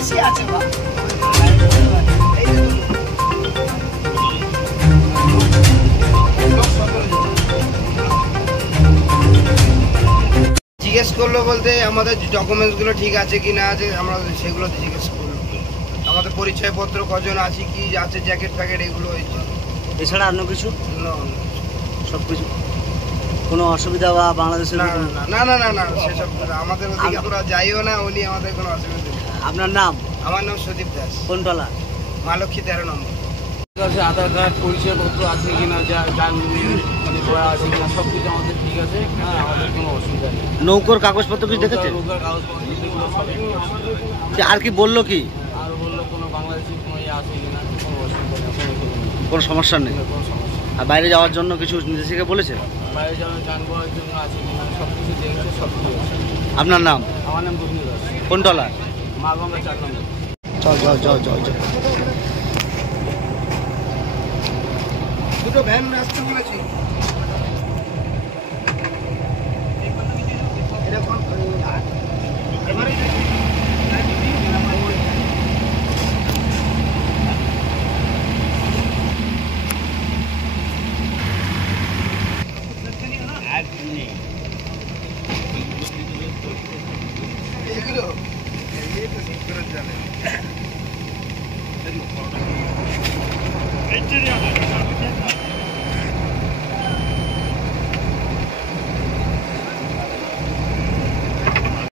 বেশি আছে বা জিজ্ঞেস করলো বলতে আমাদের ডকুমেন্টসগুলো ঠিক আছে কি না আছে আমরা সেগুলো জিজ্ঞেস করলো। আমাদের পরিচয়পত্র কজন আছে কি আছে জ্যাকেট ফ্যাকেট এগুলো হয়েছে। এছাড়া অন্য কিছু সব কিছু কোনো অসুবিধা বা বাংলাদেশের না না না না না সেসব আমাদের ওদিকে আমরা যাইও না উনি আমাদের কোনো অসুবিধা নেই। আপনার নাম? আমার নাম সুদীপ দাস। কোন টলা? মা-লক্ষ্মী 13 নম্বর। আধার কার্ড পরিচয়পত্র আছে কিনা আছে কিনা সব কিছু আমাদের ঠিক আছে। হ্যাঁ আমাদের কোনো অসুবিধা নেই। নৌকোর কাগজপত্র কিছু দেখেছে? নৌকার কাগজপত্র সবই আর কি বললো কি? আর বললো কোনো বাংলাদেশি কোনো আছে কিনা কোনো অসুবিধা নেই, কোনো সমস্যা নেই। কোনো সমস্যা। আর বাইরে যাওয়ার জন্য কিছু নির্দেশিকা বলেছে? বাইরে যাওয়ার গান করার জন্য আছে কিনা সব কিছু দেখেছে, সব কিছু আছে। আপনার নাম? আমার নাম রবীন্দ্র দাস। কোন টলা? মাগঙ্গা 4 নম্বর। চল দুটো ভ্যান আসতে বলেছি। এগুলো এই তো ঠিক করে জানে।